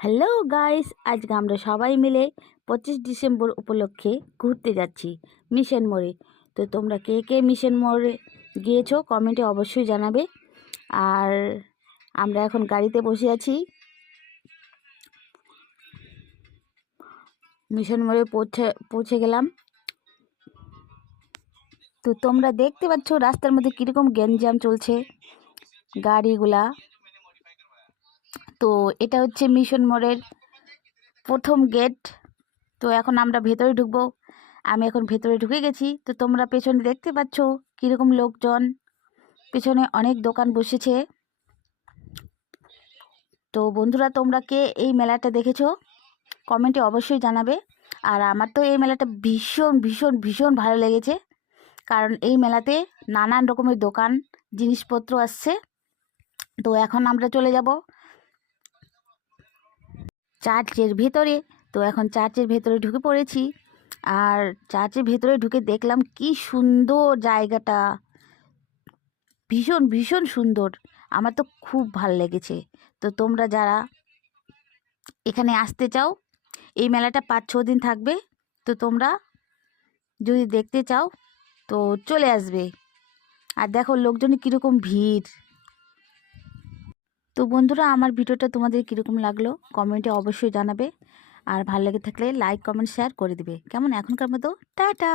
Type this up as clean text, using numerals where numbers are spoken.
Hello guys, আজকে আমরা সবাই মিলে 25 ডিসেম্বর উপলক্ষে ঘুরতে যাচ্ছি মিশন মোড়ে। তো তোমরা কে কে মিশন মোড়ে গিয়েছো কমেন্টে অবশ্যই জানাবে। আর আমরা এখন গাড়িতে বসে আছি, মিশন মোড়ে পৌঁছে গেলাম। তো তোমরা দেখতে পাচ্ছ রাস্তার মধ্যে কীরকম গ্যাঞ্জাম চলছে গাড়িগুলা। তো এটা হচ্ছে মিশন মোড়ের প্রথম গেট। তো এখন আমরা ভেতরে ঢুকবো। আমি এখন ভেতরে ঢুকে গেছি। তো তোমরা পেছনে দেখতে পাচ্ছ কীরকম লোকজন, পেছনে অনেক দোকান বসেছে। তো বন্ধুরা, তোমরা কে এই মেলাটা দেখেছো কমেন্টে অবশ্যই জানাবে। আর আমার তো এই মেলাটা ভীষণ ভীষণ ভীষণ ভালো লেগেছে, কারণ এই মেলাতে নানান রকমের দোকান জিনিসপত্র আসছে। তো এখন আমরা চলে যাব চার্চের ভেতরে। তো এখন চার্চের ভেতরে ঢুকে পড়েছি। আর চার্চের ভেতরে ঢুকে দেখলাম কি সুন্দর জায়গাটা, ভীষণ ভীষণ সুন্দর। আমার তো খুব ভাল লেগেছে। তো তোমরা যারা এখানে আসতে চাও, এই মেলাটা 5-6 দিন থাকবে। তো তোমরা যদি দেখতে চাও তো চলে আসবে। আর দেখো লোকজনের কীরকম ভিড়। তো বন্ধুরা, আমার ভিডিওটা তোমাদের কীরকম লাগলো কমেন্টে অবশ্যই জানাবে। আর ভালো লেগে থাকলে লাইক কমেন্ট শেয়ার করে দিবে। কেমন, এখনকার মতো টাটা।